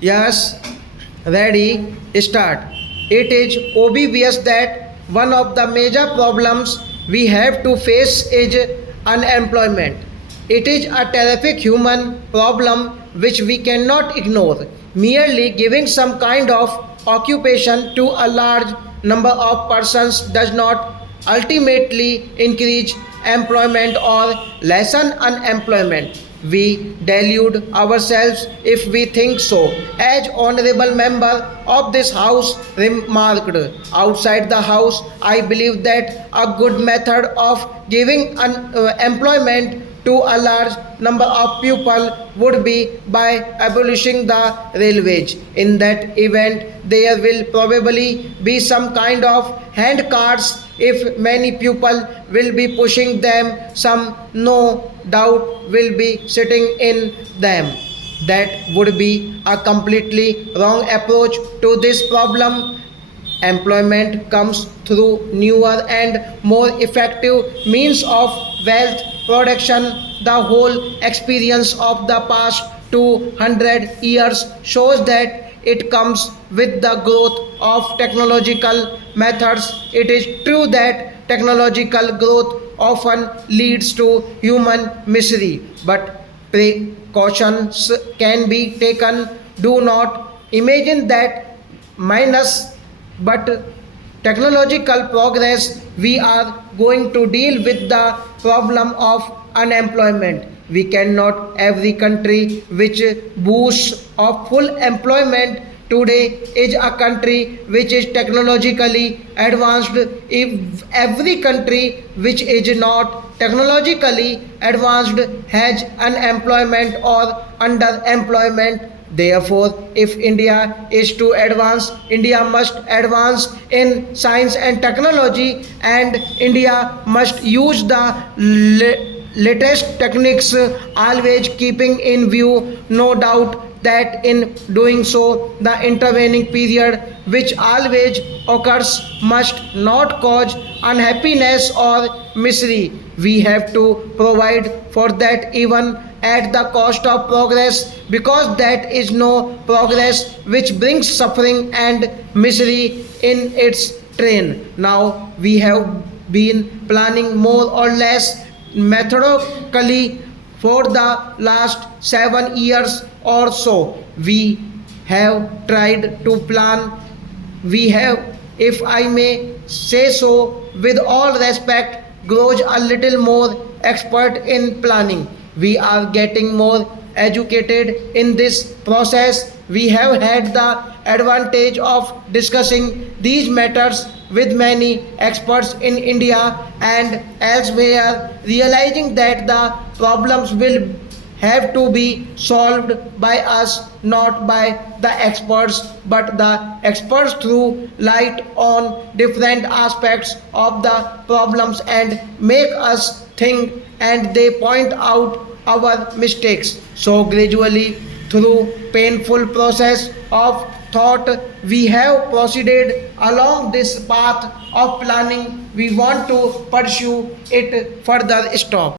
Yes, ready, start. It is obvious that one of the major problems we have to face is unemployment. It is a terrific human problem which we cannot ignore. Merely giving some kind of occupation to a large number of persons does not ultimately increase employment or lessen unemployment. We delude ourselves if we think so. As honorable member of this house remarked, outside the house, I believe that a good method of giving employment to a large number of people would be by abolishing the railways. In that event, there will probably be some kind of hand carts if many people will be pushing them, some no doubt will be sitting in them. That would be a completely wrong approach to this problem. Employment comes through newer and more effective means of wealth production. The whole experience of the past 200 years shows that it comes with the growth of technological methods. It is true that technological growth often leads to human misery, but precautions can be taken. Do not imagine that minus but technological progress we are going to deal with the problem of unemployment. We cannot every country which boasts of full employment today is a country which is technologically advanced. If every country which is not technologically advanced has unemployment or underemployment. Therefore, if India is to advance, India must advance in science and technology, and India must use the latest techniques, always keeping in view, no doubt, that in doing so, the intervening period which always occurs must not cause unhappiness or misery. We have to provide for that even at the cost of progress, because that is no progress which brings suffering and misery in its train. Now we have been planning more or less methodically for the last 7 years or so. We have tried to plan. We have, if I may say so, with all respect, grows a little more expert in planning. We are getting more educated in this process. We have had the advantage of discussing these matters with many experts in India and elsewhere, realizing that the problems will have to be solved by us, not by the experts, but the experts throw light on different aspects of the problems and make us think, and they point out our mistakes. So gradually, through painful process of thought, we have proceeded along this path of planning. We want to pursue it further. Stop.